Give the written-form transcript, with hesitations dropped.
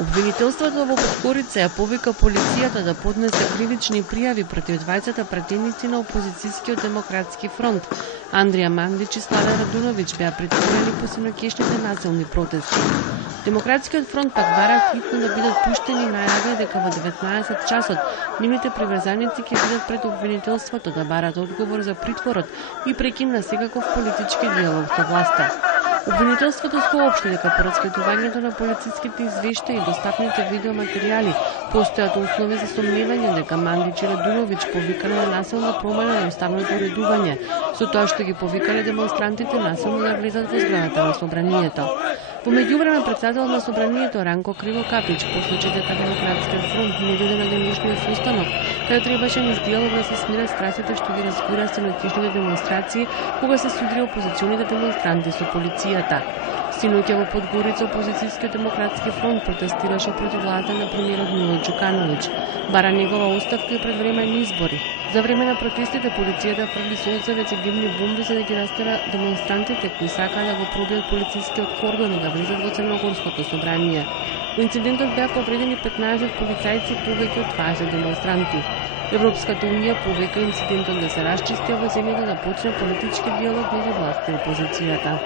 Обвинителството во Подкорица ја повика полицијата да поднесе кривични пријави против двајцата пратеници на опозицијскиот демократски фронт. Андрија Мандич и Славе Радуновиќ беа притворени по синоќешните насилни протести. Демократскиот фронт пак бара хитно да бидат пуштени, најавија дека во 19 часот нивните приврзаници ќе бидат пред обвинителството да барат одговор за притворот и прекин на секаков политички диалог со власта. Обвинителството соопшти дека по раскритувањето на полициските извештаи и доставните видеоматеријали постојат услови за сомневање дека Мандич и Радуновиќ повикале на насилна промена на уставното уредување, со тоа што ги повикале демонстрантите насилно да влезат во зградата на собранието. Во меѓувреме председателот на собранието Ранко Кривокапич посочи дека Демократскиот фронт не дојде на денешниот состанок, каде требаше низ диалог да се смират страстите што ги разгора синоќешните демонстрации кога се судри опозиционите демонстранти со полицијата. Синоќа во Подгорица опозицијскиот демократски фронт протестираше против владата на премиерот Мило Џукановиќ, бара негова оставка и предвременни избори. За време на протестите полицијата фрли со оцевеци димни бомби за да ги растера демонстрантите кои сакаа да го пробијат полицискиот кордон и да влезат во Црногорското собрание. Во инцидентот беа повредени 15 полицајци и повеќе од 20 демонстранти. Европската унија повика инцидентот да се расчисти, а во земјата да почне политички диалог меѓу власта и опозицијата.